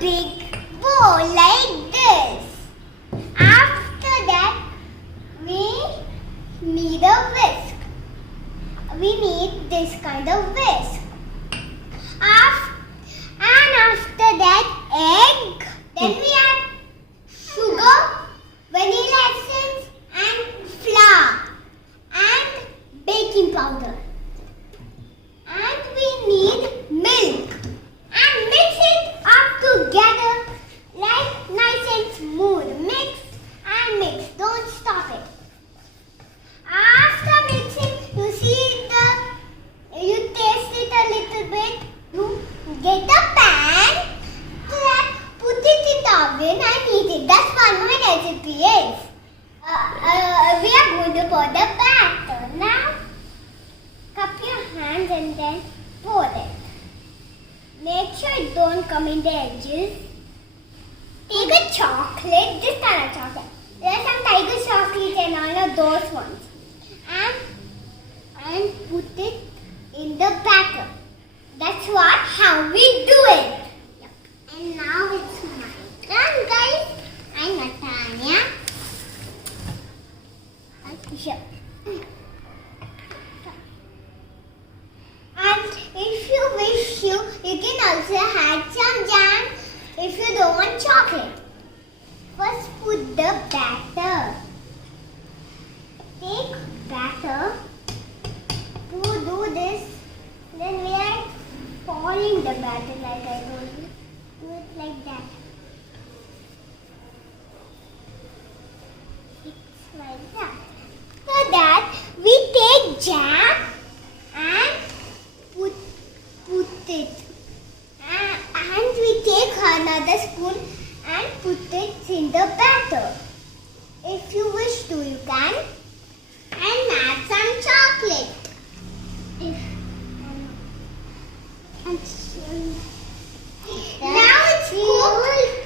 big bowl like this. After that, we need a whisk. We need this kind of whisk. And after that, egg. Then we add sugar, vanilla essence, and flour, and baking powder. And we need milk. And mix it up together like nice and smooth. Mix and mix. Don't stop it. After mixing, you see you taste it a little bit. You get a pan, put it in the oven and eat it. That's what my recipe is. We are going to pour the batter. Now, cup your hands and then pour it. Make sure it don't come in the edges. Take a chocolate, this kind of chocolate. There are some tiger chocolates and all of those ones. And put it in the batter. That's how we do it. Yep. And now it's my turn, guys. I'm Natania. And if you wish you can also add some jam if you don't want chocolate. First put the batter. Take batter. Do this. Then we are pouring the batter like I told you. Do it like that. It's like that. For that, we take jam and put it. And we take another spoon and put it in the batter. If you wish to, you can. And add some chocolate. Now it's cool.